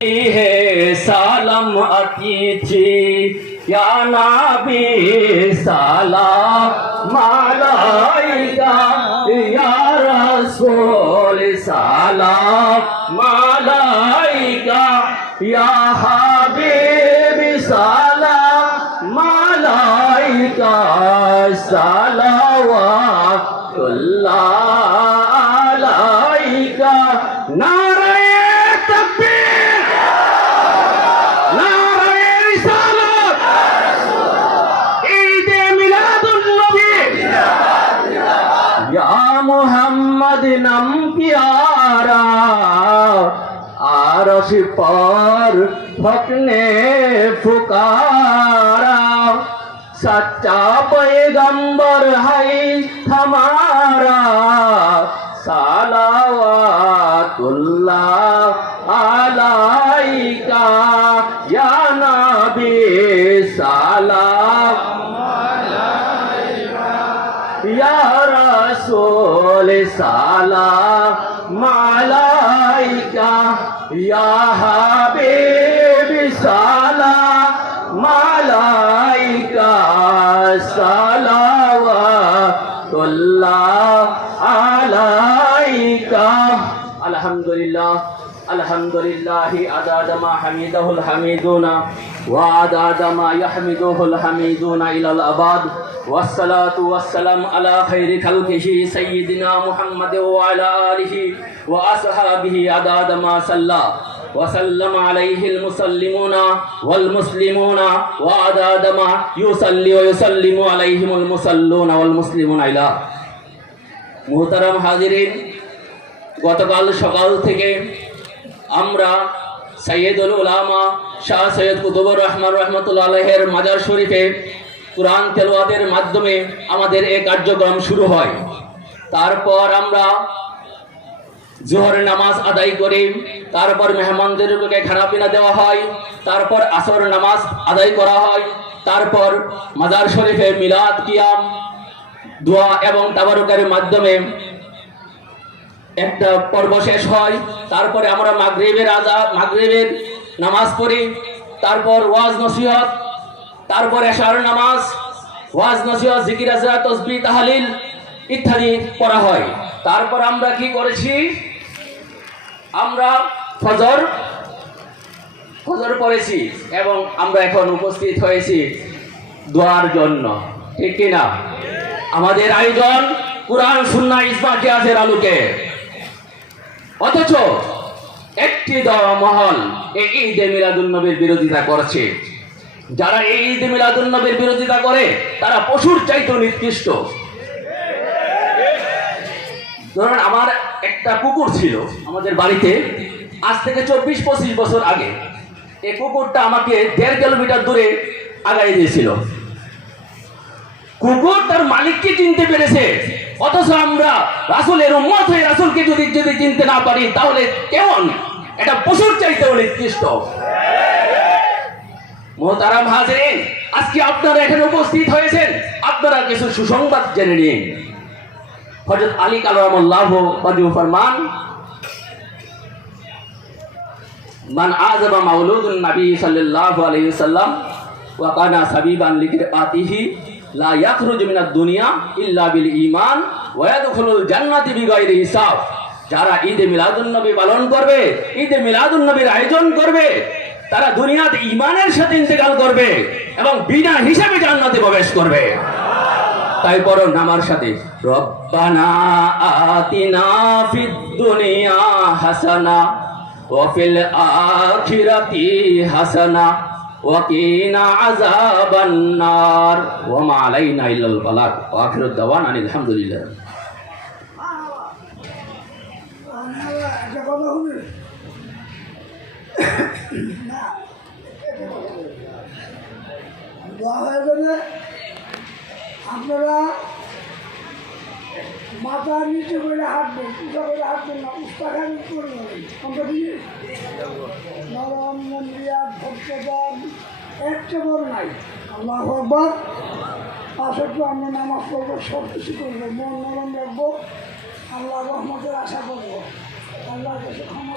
है सालम अतिथि या नबी सलाम अलैका या रसूल सलाम अलैका या हबीब सलाम अलैका सलवातुल्लाह अलैका। नारे तकबीर, नारे रिसालत, ईद मिलादुन नबी या मोहम्मद नम प्यारा आरश पर फकने पुकारा। सच्चा पैगंबर है हमारा सलावतुल्लाह अलैका या नबी सलाम अलैका या रसूल सलाम अलैका या हबीब सलाम अलैका सलावतुल्लाह अलैका। अल्हम्दुलिल्लाह अल्हम्दुलिल्लाह अदाद मा हमीदहुल हमीदुना व अदाद मा यहमीदुहुल हमीदुना इलल अबाद वस्सलातु वस्सलाम अला खैरि खल्किही सय्यिदिना मुहम्मद व अला आलिहि व असहाबिहि अदाद मा सल्ला वसल्लम अलैहिल मुसल्लिमूना वल मुस्लिमूना व अदाद मा युसल्ली व युसल्लिमु अलैहिमुल मुसल्लूना वल मुस्लिमूना इला। मुहताराम हाजिरिन, গতকাল সকাল থেকে আমরা সৈয়দুল উলামা শাহ সৈয়দ কুতুবুর রহমান রহমতুল্লাহ আলাইহির মাজার শরীফে কুরআন তেলাওয়াতের মাধ্যমে আমাদের এই কার্যক্রম শুরু হয়। তারপর আমরা জোহরের নামাজ আদায় করি, তারপর মেহমানদেরকে খানাপিনা দেওয়া হয়, তারপর আসর নামাজ আদায় করা হয়, তারপর মাজার শরীফে মিলাদ কিয়াম দোয়া এবং তাবারুকের মাধ্যমে একটা পর্ব শেষ হয়। তারপরে আমরা মাগরিবের নামাজ পড়ি, তারপর ওয়াজ নসিহত, তারপর এশার নামাজ, ওয়াজ নসিহত, জিকির আজকার, তাসবিহ তাহলিল ইত্যাদি পড়া হয়। তারপর আমরা কি করেছি, আমরা ফজর পড়েছি এবং আমরা এখন উপস্থিত হয়েছি দোয়ার জন্য, ঠিক কিনা? আমাদের আয়োজন কুরআন সুন্নাহ ইজমা কিয়াসের আলোকে। অথচ একটি মহল এই ঈদে মিলাদুন নবীর বিরোধিতা করছে। যারা এই ঈদে মিলাদুন নবীর বিরোধিতা করে তারা পশুর চাইতেও নিকৃষ্ট। ধরুন, আমার একটা কুকুর ছিল আমাদের বাড়িতে, আজ থেকে 24-25 বছর আগে। এই কুকুরটা আমাকে 1.5 কিলোমিটার দূরে আগাই দিয়েছিল। কুকুর তার মালিককে চিনতে পেরেছে, অথচ আমরা রাসূলের উম্মত হয়ে রাসূলকে যদি চিনতে না পারি তাহলে কেমন? এটা পশুর চাইতেও নিকৃষ্ট। মুহতারাম হাজিরিন, আজকে আপনারা এখানে উপস্থিত হয়েছেন, আপনারা কিছু সুসংবাদ জেনে নিন। হযরত আলী কারামাল্লাহু ওয়াজহু ফরমান, মান আযাবা মাউলুদুন নবী সাল্লাল্লাহু আলাইহি ওয়াসাল্লাম ওয়া কানা সাবিবান লিকিরাতিহি লা ইয়াখরুজু মিনাদ দুনিয়া ইল্লা বিল ঈমান ওয়া ইয়াদখুলুল জান্নাতি বিগাইরি হিসাব। যারা ঈদে মিলাদুন নবী পালন করবে, ঈদে মিলাদুন নবীর আয়োজন করবে, তারা দুনিয়াতে ঈমানের সাথে ইন্তেকাল করবে এবং বিনা হিসাবে জান্নাতে প্রবেশ করবে। তাই পড়ো নামার সাথে, রব্বানা আতিনা ফিদ দুনিয়া হাসানা ওয়া ফিল আখিরাতি হাসানা ওয়া কিনা আযাবান নার ওয়া মা আলাইনা ইল্লাল বালাগ ওয়া আখিরু দাওয়ানা আলহামদুলিল্লাহ। আপনারা মাথার নিচে করে হাঁটবেন, উঁচা করে হাঁটবেন না, উস্তাখানি করে নেবেন। আমরা দিই নরম মন্দিরা ভক্তদান একটা বড় নাই। আল্লাহু আকবার। পাশে আমরা নামাজ পড়বো, সব কিছু করবো, মন নরম রাখবো, আল্লাহ রহমতের আশা করবো, আল্লাহর কাছে ক্ষমা